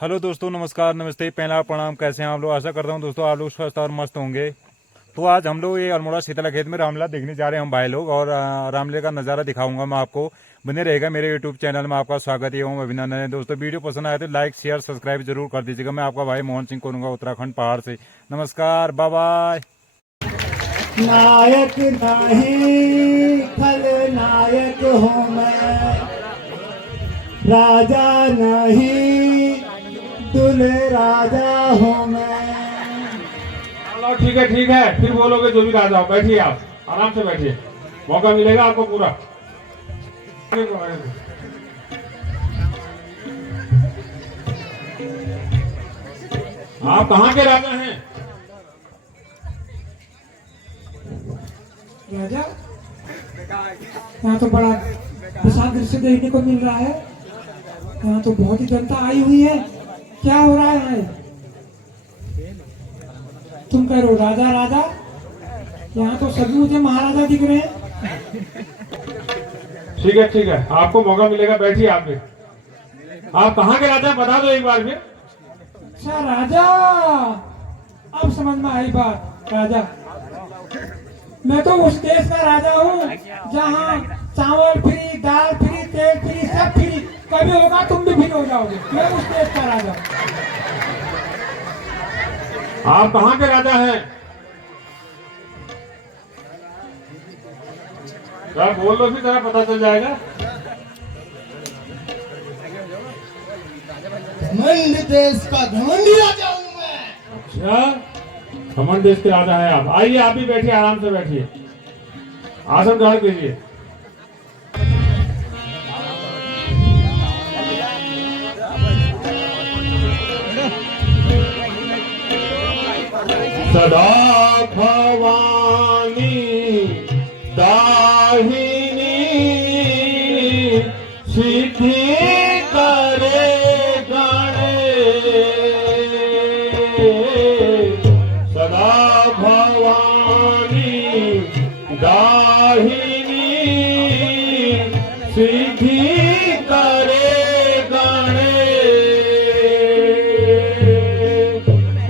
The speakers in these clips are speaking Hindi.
हेलो दोस्तों, नमस्कार, नमस्ते, पहला प्रणाम। कैसे हैं आप लोग? आशा करता हूं दोस्तों आप लोग स्वस्थ और मस्त होंगे। तो आज हम लोग ये अल्मोड़ा शीतला खेत में रामलीला देखने जा रहे हैं हम भाई लोग, और रामलीला का नज़ारा दिखाऊंगा मैं आपको। बने रहेगा मेरे यूट्यूब चैनल में। आपका स्वागत एवं अभिनंदन है दोस्तों। वीडियो पसंद आए तो लाइक शेयर सब्सक्राइब जरूर कर दीजिएगा। मैं आपका भाई मोहन सिंह करूँगा, उत्तराखंड पहाड़ से। नमस्कार, बाय बाय। नायक नहीं खलनायक हूँ मैं, राजा नहीं दूल्हे राजा हूँ मैं। चलो ठीक है, फिर बोलोगे जो भी राजा हो। बैठिए, आप आराम से बैठिए, मौका मिलेगा आपको पूरा। आप कहाँ के राजा हैं? राजा, यहाँ तो बड़ा विशाल दृश्य देखने को मिल रहा है। यहाँ तो बहुत ही जनता आई हुई है। क्या हो रहा है? तुम कह रहे हो राजा राजा, यहाँ तो सभी मुझे महाराजा दिख रहे हैं। ठीक है, आपको मौका मिलेगा। बैठिए आप भी। आप कहाँ के राजा बता दो एक बार फिर। अच्छा राजा, अब समझ में आई बात। राजा, मैं तो उस देश का राजा हूँ जहाँ चावल फ्री, दाल फ्री, तेल फ्री, सब फ्री। कभी होगा तुम भी फ्री हो जाओगे। मैं उस देश का राजा। आप कहाँ के राजा हैं? क्या बोल लो, फिर जरा पता चल जाएगा। घमंड देश का घमंडी राजा हूँ मैं। अच्छा, खमन देश के राजा हैं आप। आइए, आप भी बैठिए, आराम से बैठिए, आसन ग्रहण कीजिए। सदा भवानी दाहिनी सिद्धि करे गणेश। सदा भवानी दाहिनी सिद्धि करे गणेश।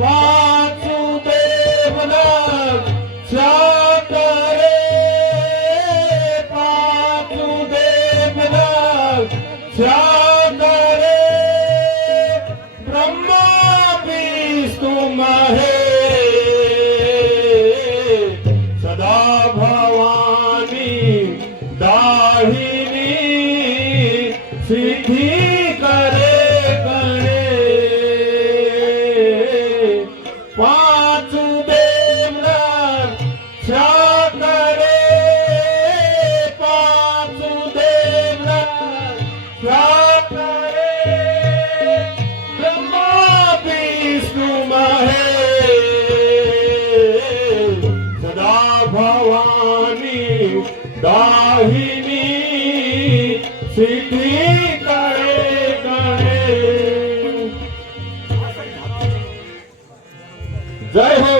वासुदेव रक्षा करे, वासुदेव रक्षा करे, ब्रह्मा विष्णु महेश। सदा भवानी दाहिनी सिद्धि करे गणेश। वासुदेव रक्षा करे, वासुदेव रक्षा करे, ब्रह्मा विष्णु महेश। सदा भवानी दाहिनी सिद्धि करे गणेश। जय हो,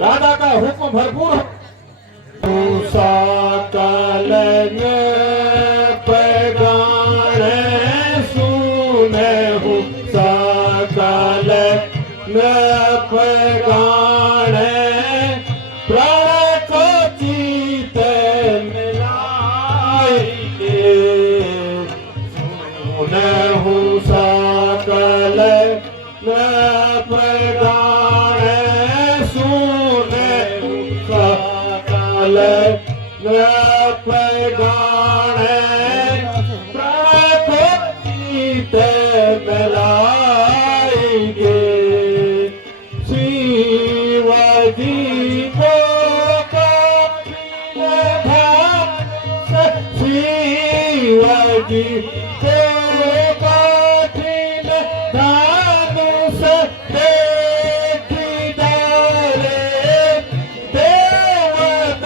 राधा का हुक्म भरपूर हो। सकल पैगान सुने हो, सकल पैगान प्राण को चित मिलाइए। सुने हो सकल पैगान, सुने हो सकल पैगान प्राण को चित मिलाएंगे। शिवजी को शिवजी को कठिन धनुष देखी डाले, देवदानुज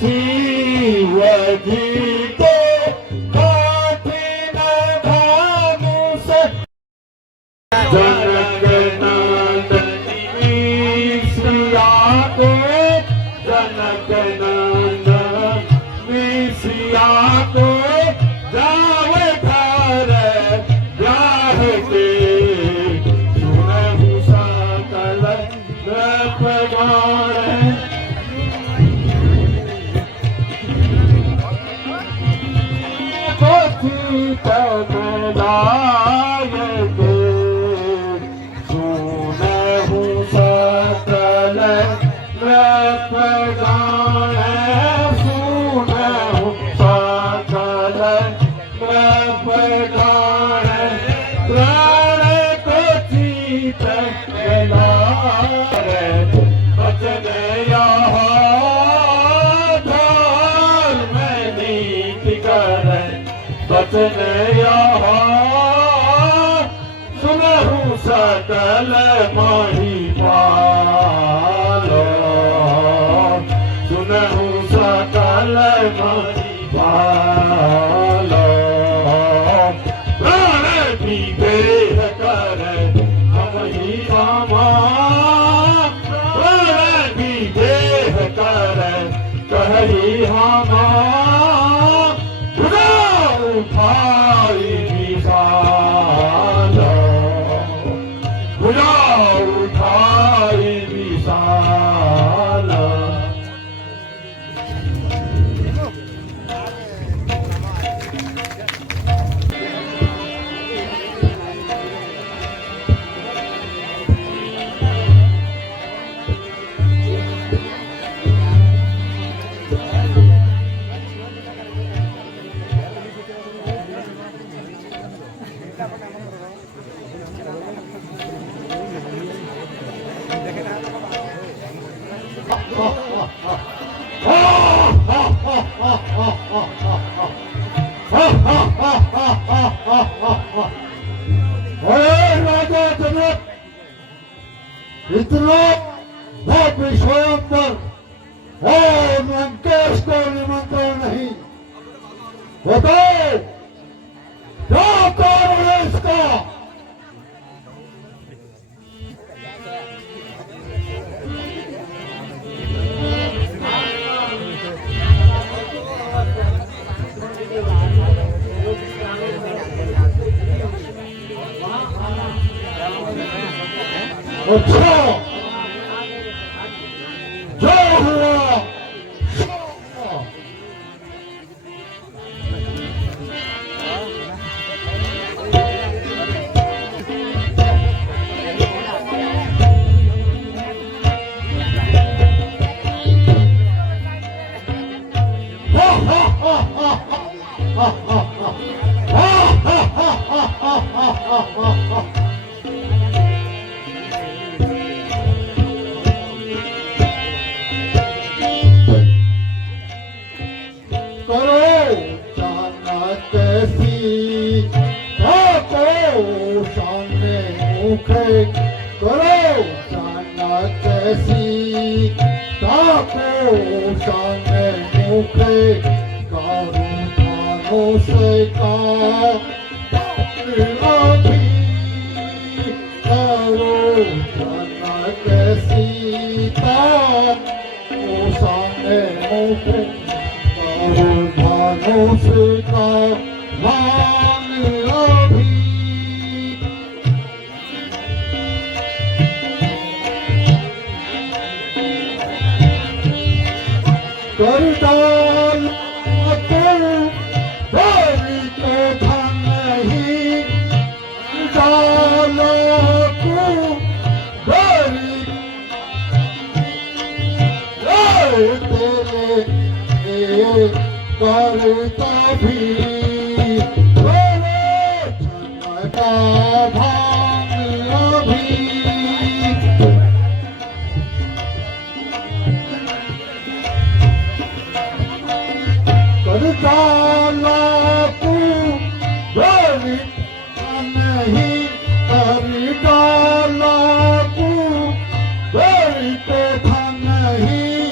शिवजी को कठिन धनुष में लाए के सुनहु सकल गाने सुनहु सकल गाने प्राण को चीत लारे बचन बचन सुनहु सकल माही पालो सुनहु सकल माही पालो प्राण भी देह कर हम ही रामा प्राण भी देह कर कही हमा उठाई विशाल भुजा उठाई विशाल राजा जनक इतना भव्य स्वयंवर और लंकेश को निमंत्रण नहीं बताओ क्या कारण है इसका अच्छा जो हुआ करो जाना कैसी ताको सामने मुखे कारू थानो से का अभी करो जाना कैसी ताको सामने मुखे कारू थानो से का करदाल बेरी को धन नहीं डालो को बेरी तेरे करता भी का भान अभी डाला तू बेरी नहीं करी डाला तू बेरी को धन नहीं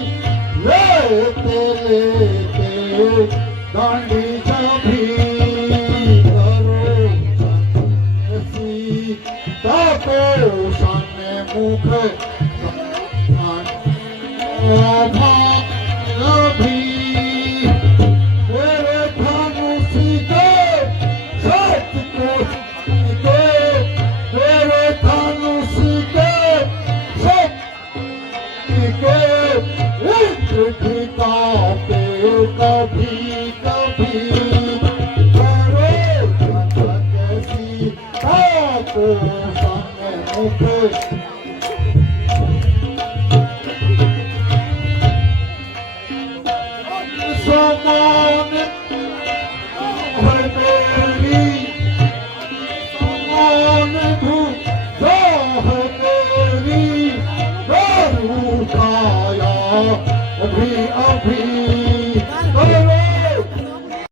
लेते लेते डांडी जभी करो ऐसी ताको सामने मुख अभी कभी कभी करो समान है मेरी समान भूजा है मेरी मैं उठाया अभी अभी